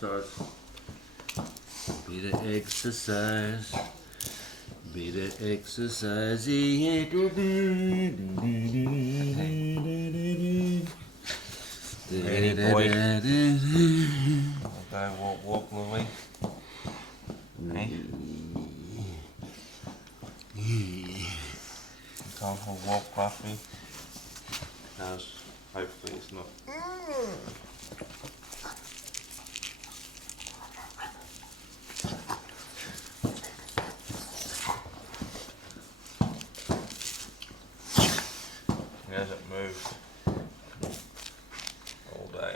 exercise. Bit of exercise. Bit of exercise. Yeah. Ready, boy. Okay, walk, Louie. Hey. Time for a walk, Buffy. Hopefully it's not. He hasn't moved all day.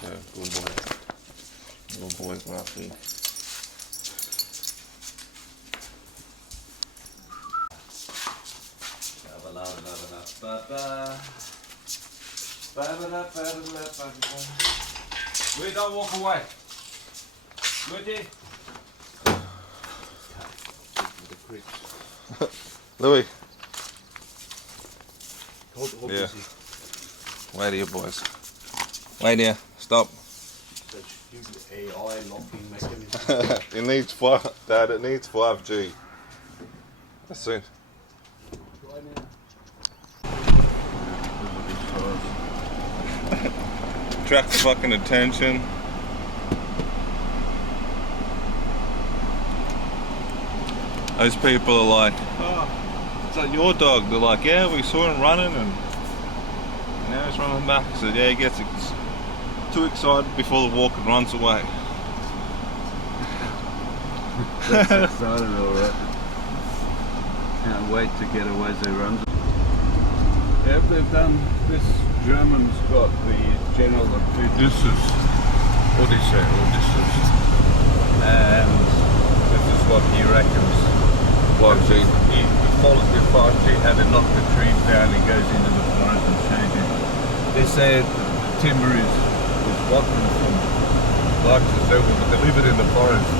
Good boy. Good boy, Gruffy. Louis, don't walk away. Louis. Louis. Hold yeah. Wait here, boys. Wait here. Stop. AI locking mechanism. It needs Dad. It needs 5G. That's it. Attract fucking attention. Those people are like, oh, is that your dog? They're like, yeah, we saw him running and now he's running back. So yeah, he gets too excited before the walk and runs away. That's excited, alright. Can't wait to get away as he runs. Yeah, they've done this. German's got the general Odysseus, and this is what he reckons. 5G. He follows with 5G, how they knock the trees down, he goes into the forest and changes. They say the timber is rotten from larches over, but they leave it in the forest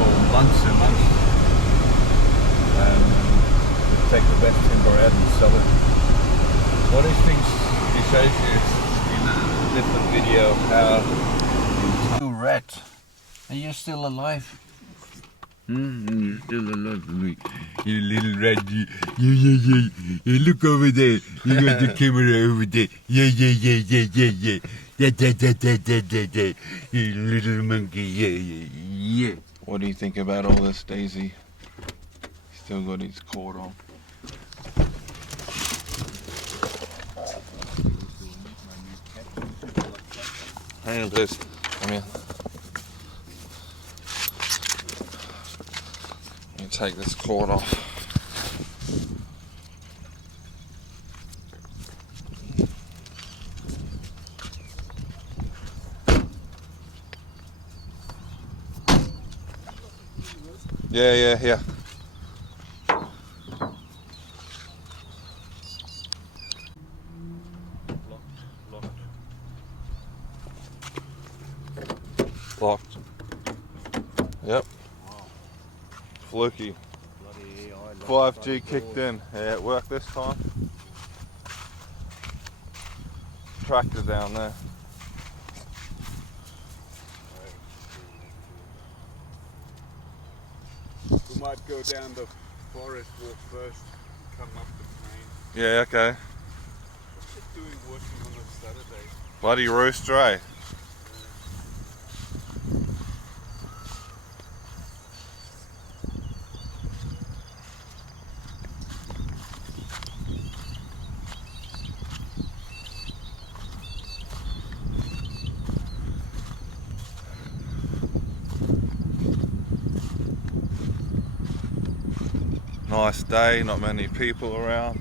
for months and months. And they take the best timber out and sell it. One of these things he shows you in a different video how you rat and you're still alive. You're still alive, me. You little rat. Yeah. Look over there. You got the camera over there. Yeah. You little monkey. Yeah. What do you think about all this, Daisy? He's still got his cord on. Hang on, Liz. Come here. Let me take this cord off. Yeah. Locked. Yep. Wow. Fluky. Bloody AI 5G kicked in. Yeah, it worked this time. Tractor down there. We might go down the forest walk first, come up the plain. Yeah, okay. What's it doing working on a Saturday? Bloody rooster, eh? Nice day, not many people around.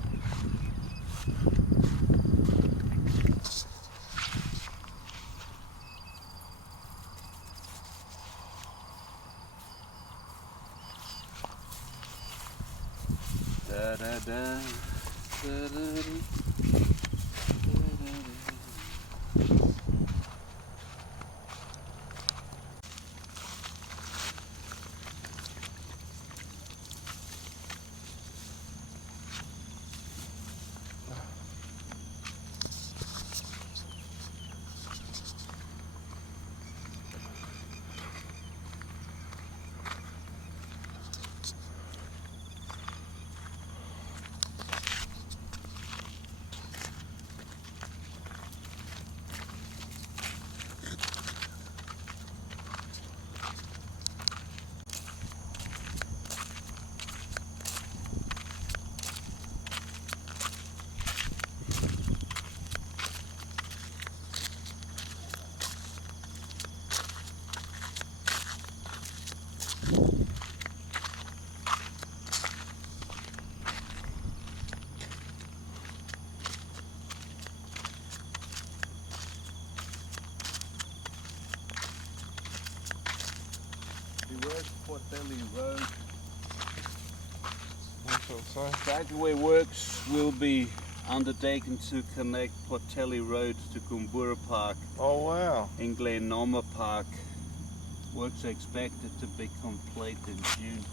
The worst Portelli Road. So. Driveway works will be undertaken to connect Portelli Road to Kumbura Park Oh wow. in Glenormah Park. Works are expected to be complete in June.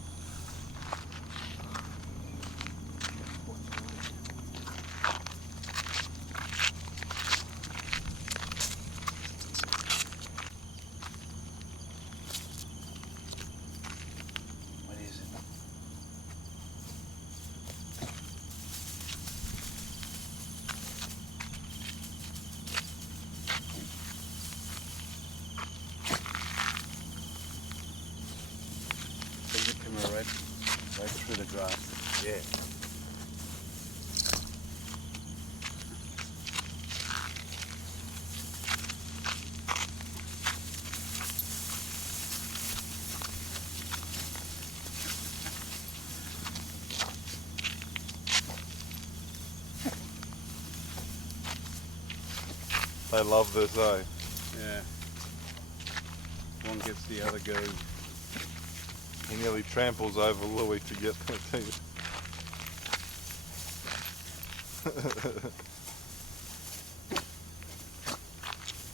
What is it? Bring the camera right through the grass. Yeah. They love this, eh? Yeah. One gets the other going. He nearly tramples over Louis to get the teeth.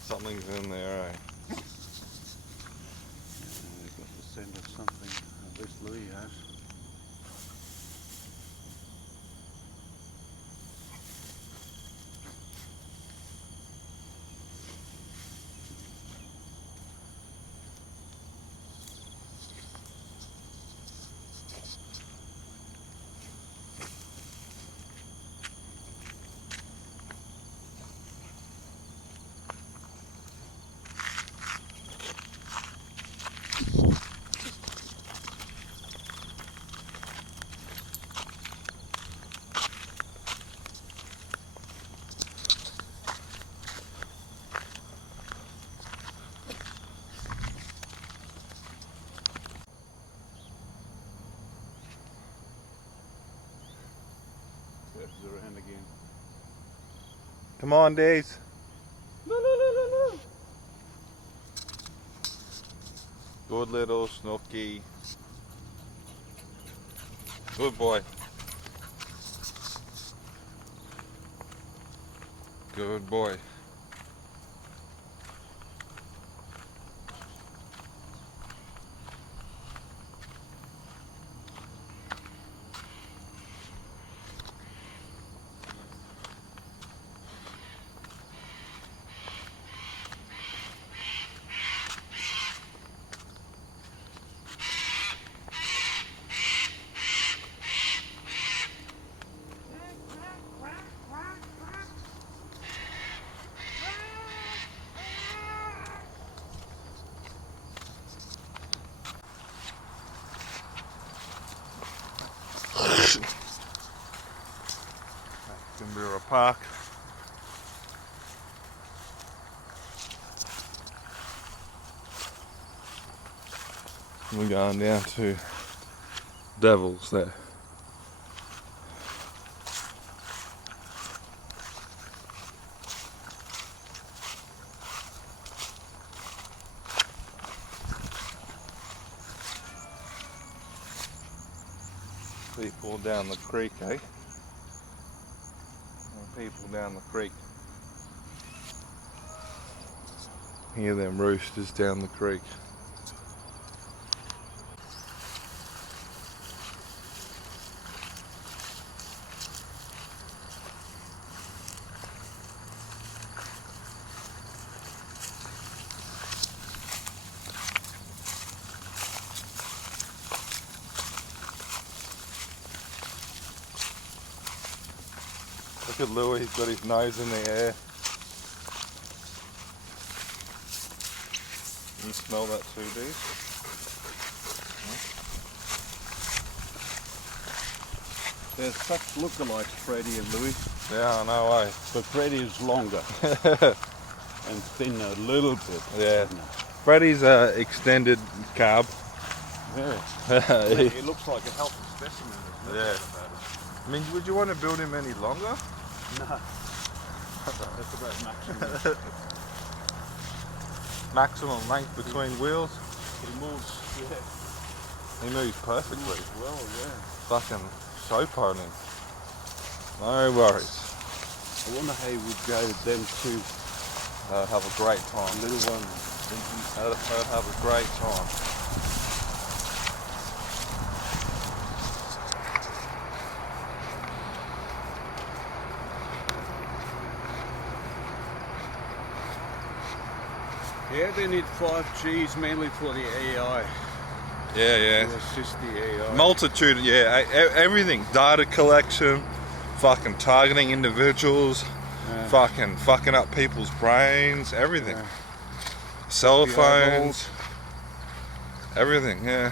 Something's in there, eh? They've got the scent of something. At least Louis has. There's around again. Come on, Days. No. Good little Snooky. Good boy. Good boy. Kumbura Park. We're going down to Devils there. People down the creek, eh? People down the creek. Hear them roosters down the creek. Look at Louis, he's got his nose in the air. You smell that too, dude? There's such lookalikes, Freddie and Louis. Yeah, I know, eh? But Freddie is longer and thinner a little bit. Yeah. Freddie's extended carb. Yeah. He looks like a healthy specimen. Yeah. I mean, would you want to build him any longer? No. That's about maximum. Maximum length between wheels? He moves, yeah. He moves perfectly. Well, yeah. Fucking show pony. No worries. I wonder how he would go with them two. They'll have a great time. Little one. They'll have a great time. Yeah, they need 5Gs mainly for the AI. Yeah, yeah. To assist the AI. Multitude, yeah, everything. Data collection, fucking targeting individuals, fucking up people's brains, everything. Yeah. Cell phones, everything, yeah.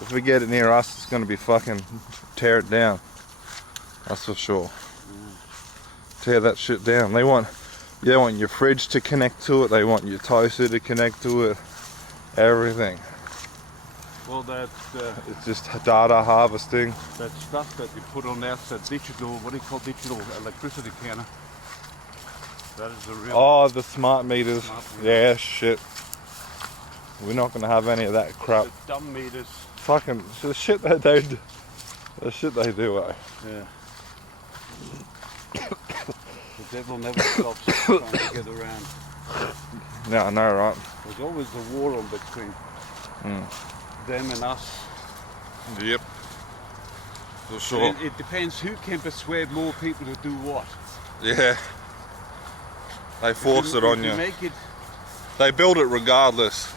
If we get it near us, it's gonna be fucking tear it down. That's for sure. Tear that shit down. They want your fridge to connect to it. They want your toaster to connect to it. Everything. Well, that's It's just data harvesting. that stuff that you put on that's a digital, what do you call digital electricity counter? That is the real. Oh, the smart meters. Smart meters. Yeah, shit. We're not gonna have any of that crap. The dumb meters. Fucking the shit that they do. The shit they do, eh? Yeah. The devil never stops trying to get around. Yeah, I know, right? There's always a war on between them and us. Yep. For sure. It depends who can persuade more people to do what. Yeah. They force it on you. Make it, They build it regardless.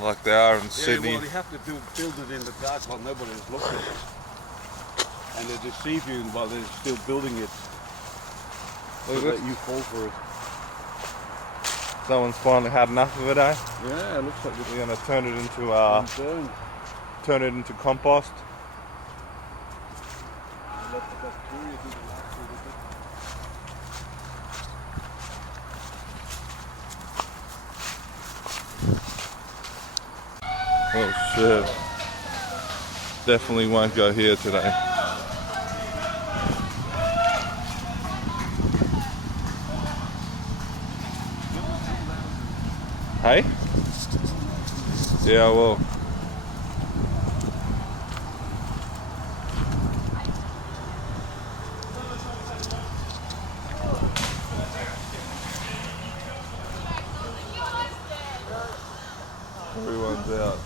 Like they are in Sydney. well, you have to build it in the dark while nobody's looking. And they deceive you while they're still building it. So that you fall for it. Someone's finally had enough of it, eh? Yeah, it looks like We're gonna turn it into compost. Let the bacteria do the last little bit. Oh shit. Definitely won't go here today. Hey? Yeah, I will. Everyone's out.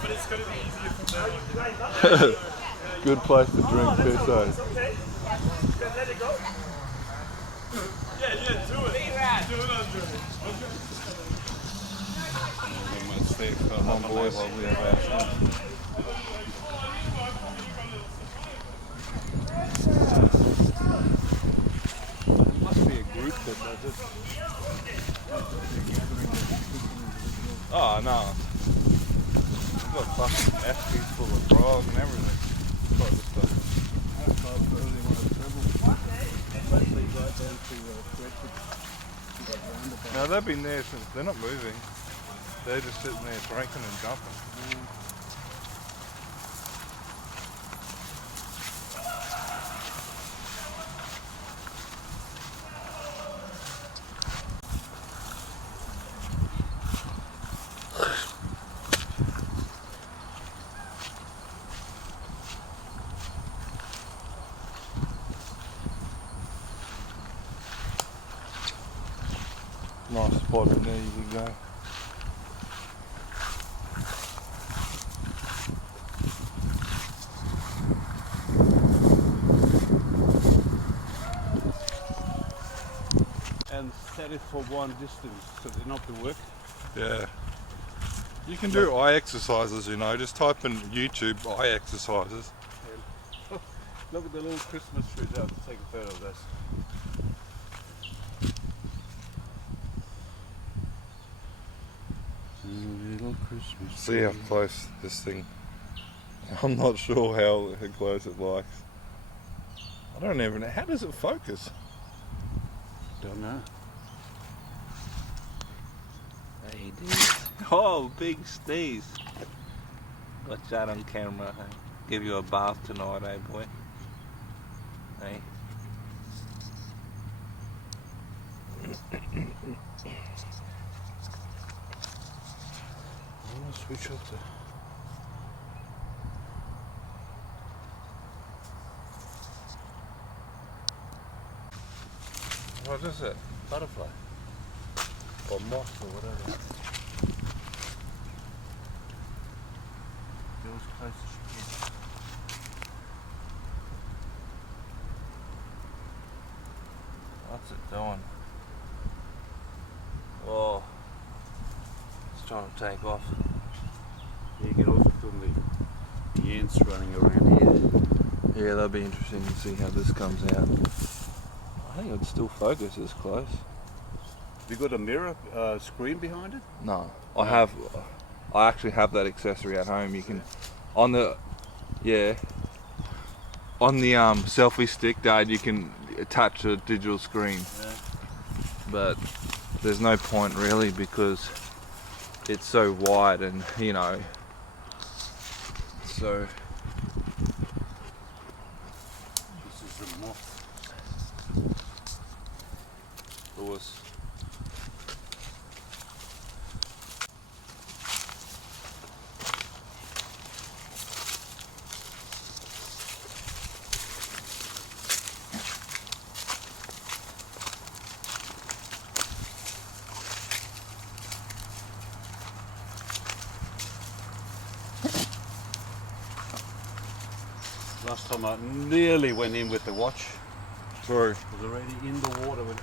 But it's going to be easier from now on. Good place to drink too, so. Okay. Then let it go. Yeah, do it. Do it, Andre. Come on, boys. While we have our There must be a group that does it. Oh no. We've got fucking FPs full of bras and everything. Type of stuff. No, they've been there since, they're not moving. They're just sitting there drinking and jumping. Nice spot in there you can go. And set it for one distance so they not to work. Yeah. You can do eye exercises, you know, just type in YouTube eye exercises. Look at the little Christmas trees out to take a photo of this. Little Christmas. See how close this thing, I'm not sure how close it likes. I don't even know, how does it focus? Don't know. Hey dude. Oh, big Steez. Got that on camera, hey? Give you a bath tonight, eh boy? Hey? I'm gonna switch off the. What is it? Butterfly. Or moth or whatever. Go as close as you can. What's it doing? Oh, it's trying to take off. You can also film the ants running around here. Yeah, that'll be interesting to see how this comes out. I think it'd still focus this close. You got a mirror screen behind it? No, I actually have that accessory at home. You can, on the selfie stick, Dad, you can attach a digital screen. Yeah. But there's no point really because it's so wide and so. This is a moth. Lewis. Last time I nearly went in with the watch. True. It was already in the water when so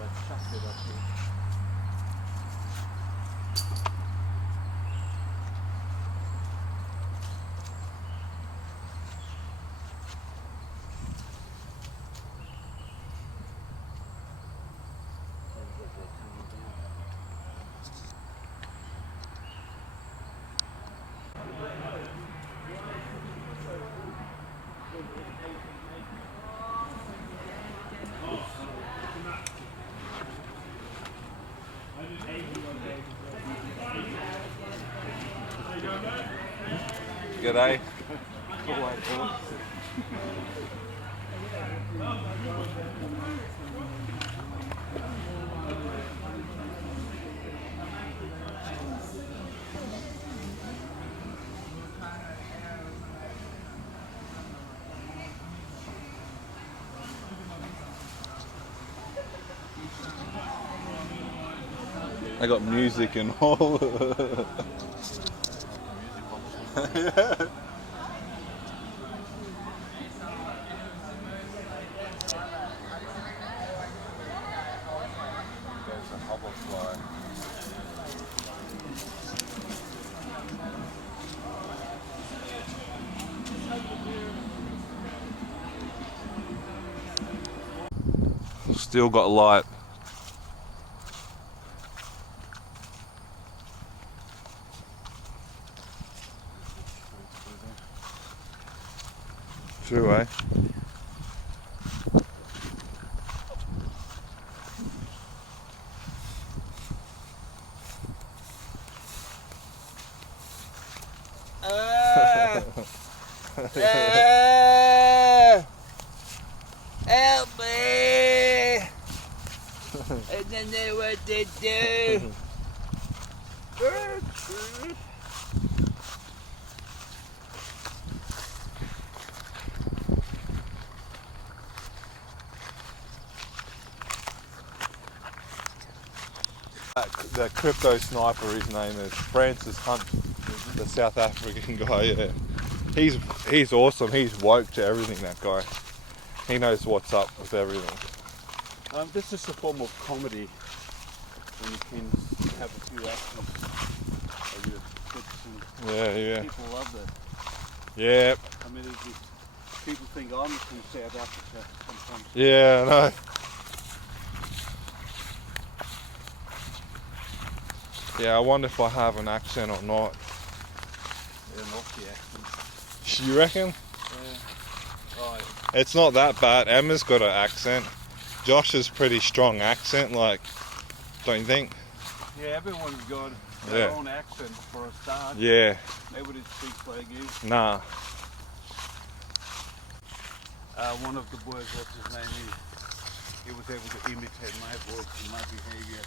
I chucked it up here. G'day. I got music and all. Yeah. Still got light. True, eh? Help me! I don't know what to do. The crypto sniper, his name is Francis Hunt, the South African guy. Yeah, he's awesome. He's woke to everything. That guy, he knows what's up with everything. This is a form of comedy when you can have a few actions of your clips and Yeah. people love that. Yeah. I mean, people think I'm from South Africa sometimes. Yeah, I know. Yeah, I wonder if I have an accent or not. Yeah, not the accent. You reckon? Yeah. Right. It's not that bad. Emma's got an accent. Josh has pretty strong accent, like, don't you think? Yeah, everyone's got their own accent for a start. Yeah. Nobody speaks like you. Nah. One of the boys, what's his name? He was was able to imitate my voice and my behavior,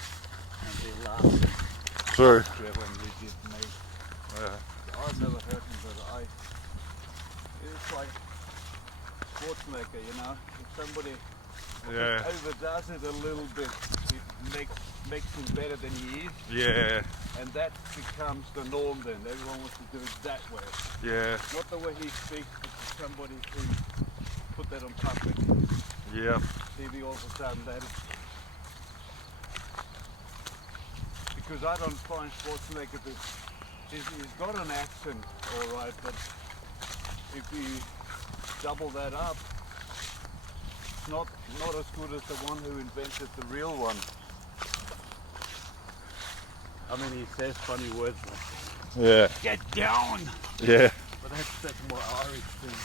and they laughed. True. Trevor and legit mate. Yeah. I've never heard him, but it's like Schwarzenegger, you know. If somebody Yeah. overdoes it a little bit, it makes him better than he is, Yeah. and that becomes the norm then. Everyone wants to do it that way. Yeah. Not the way he speaks, but for somebody who put that on public Yeah. TV all of a sudden. That is, because I don't find Schwarzenegger to, he's got an accent, all right, but if you double that up, it's not as good as the one who invented the real one. I mean, he says funny words like, Yeah. "Get down," Yeah. but that's more Irish thing.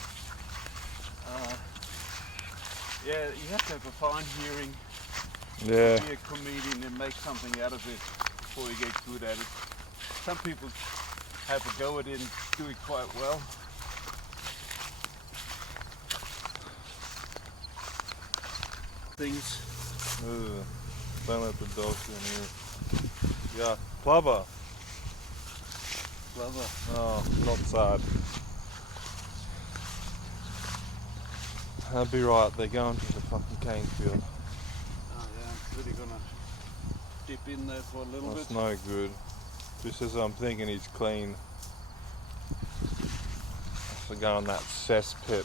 Yeah, you have to have a fine hearing, Yeah. be a comedian and make something out of it before you get good at it. Some people have a go at it and do it quite well. Things. Ugh. Don't let the dogs in here. Yeah. Plover. Clever. Oh, not sad. That'd be right, they're going to the fucking cane field. Oh yeah, I'm really gonna dip in there for a little That's bit. no good. Just as I'm thinking he's clean. So go on that cesspit.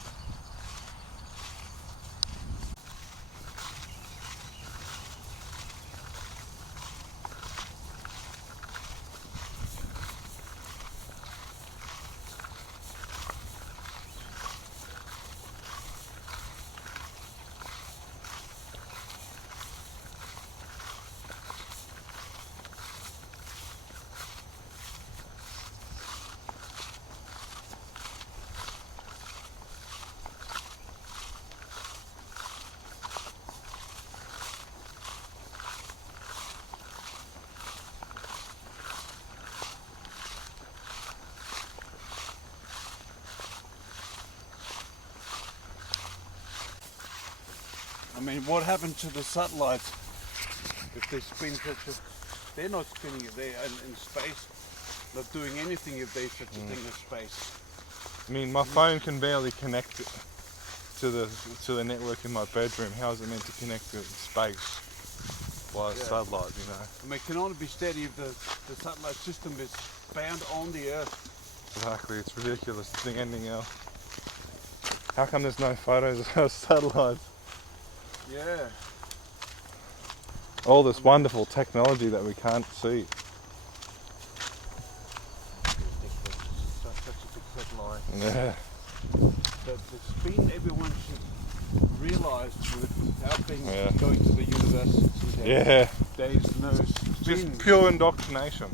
I mean, what happened to the satellites? If they spin such a... They're not spinning it, they're in space. Not doing anything if there's such a thing as space. I mean, my phone can barely connect it to the network in my bedroom. How is it meant to connect to space via satellite, you know? I mean, it can only be steady if the satellite system is bound on the Earth. Exactly, it's ridiculous to think anything else. How come there's no photos of satellites? Yeah. All this wonderful technology that we can't see. Such a big satellite. Yeah. The spin everyone should realise without being Yeah. going to the university. Yeah. There is no spin. Just pure indoctrination.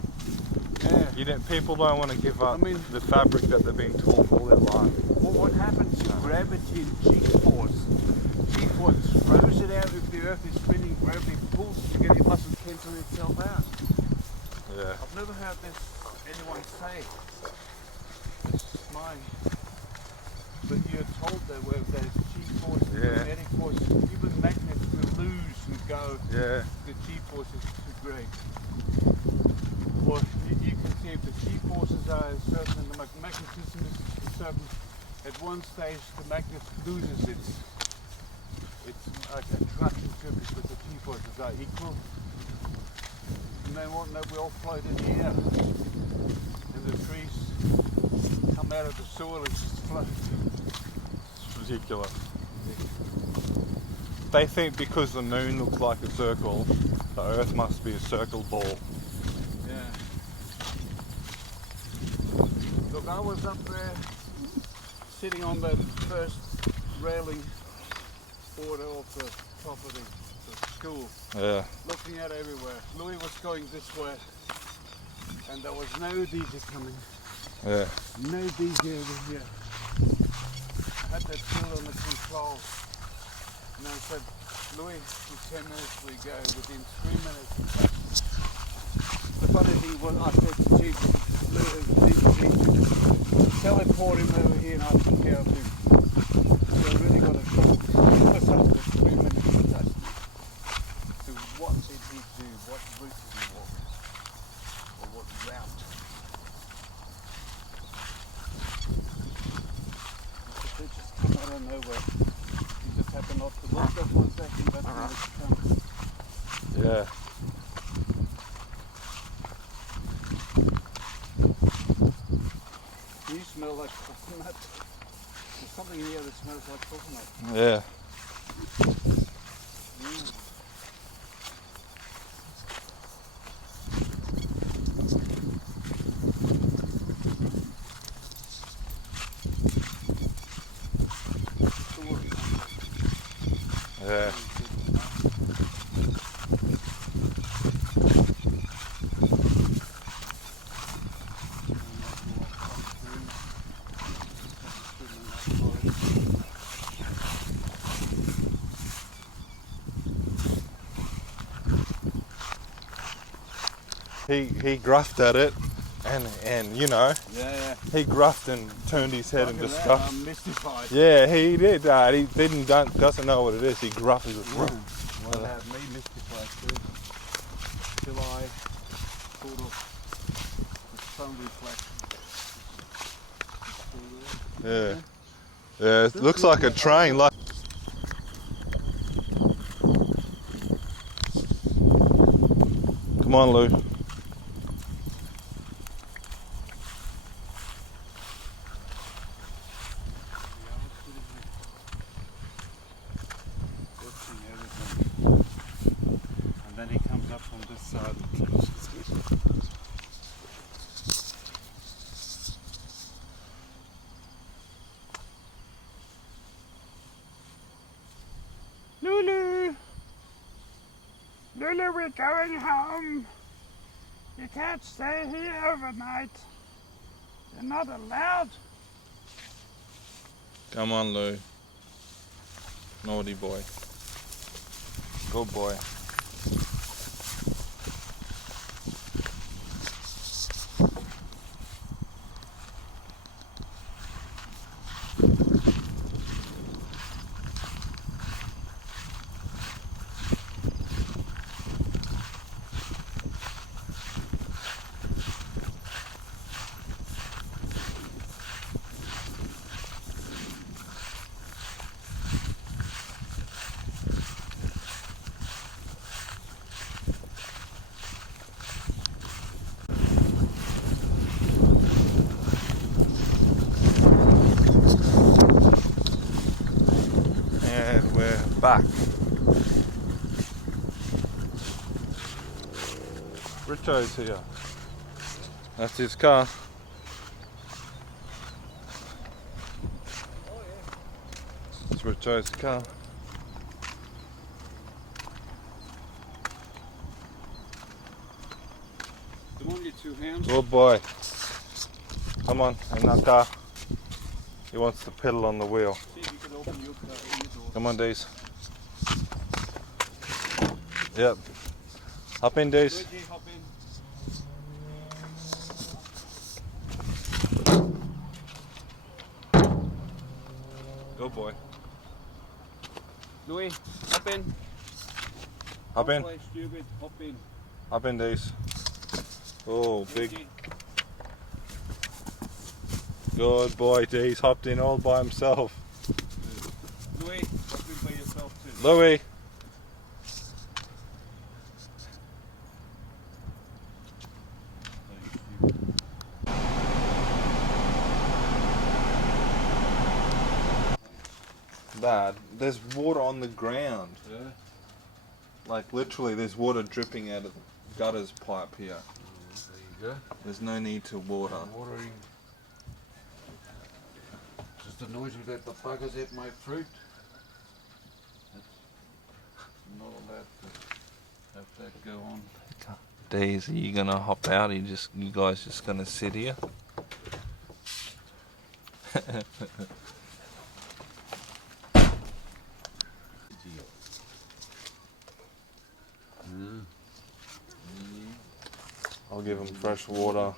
Yeah. People don't want to give up I mean- the fabric that they've been taught all their life. Well, what happens to gravity and G-force? G-force throws it out if the Earth is spinning. Gravity pulls it again. It mustn't cancel itself out. Yeah. I've never heard anyone say. It's mine. But you're told that where there's G-force and Yeah. magnetic force, even magnets will lose and go. Yeah. The G-force is too great. Or you can see if the G-forces are certain and the magnetism is certain, at one stage the magnet loses it's like attraction to it because the G-forces are equal. And then what? We all float in the air. And the trees come out of the soil and just float. It's ridiculous. They think because the moon looks like a circle, the Earth must be a circle ball. Yeah. Look, I was up there sitting on the first railing border of the property, the school, Yeah. looking out everywhere. Louis was going this way, and there was no DJ coming. Yeah. No DJ over here. I had that still under control. And I said, Louis, in 10 minutes we go. Within 3 minutes. The funny thing was, I said to Chief, teleport him over here and I took care of him. So I really got to talk. It was after 3 minutes he touched me. Just 1 second, that's when it's come. Yeah. You smell like coconut. There's something in here that smells like coconut. Yeah. Yeah. He gruffed at it, and you know, Yeah. he gruffed and turned his head in Look at that, disgust. I'm mystified. Yeah, he did. He doesn't know what it is. He gruffed. He goes, "Ruff." Well, that had me mystified too. Till I sort of the sun reflection. Yeah. Yeah, it looks like a train. Like. Come on, Lou. And then he comes up from this side. Lulu! Lulu, we're going home. You can't stay here overnight. You're not allowed. Come on, Lou. Naughty boy. Good boy. And we're back. Richo's here. That's his car. It's Richo's car. Come on, you two hands. Good boy. Come on, in that car. He wants to pedal on the wheel. See if you can open your door. Come on, Dees. Yep. Hop in, Dees. Luigi, hop in. Good boy. Louis, hop in. Hop in. Don't play stupid, hop in. Hop in, Dees. Oh, big. Luigi. Good boy, Dees. Hopped in all by himself. Louis, hop in by yourself too. Louis. Dad, there's water on the ground. Yeah. Like literally there's water dripping out of the gutters pipe here. There you go. There's no need to water. Watering. Just the noise that the buggers ate my fruit. Not allowed to have that go on. Days, are you gonna hop out? Are you guys just gonna sit here? I'll give him fresh water.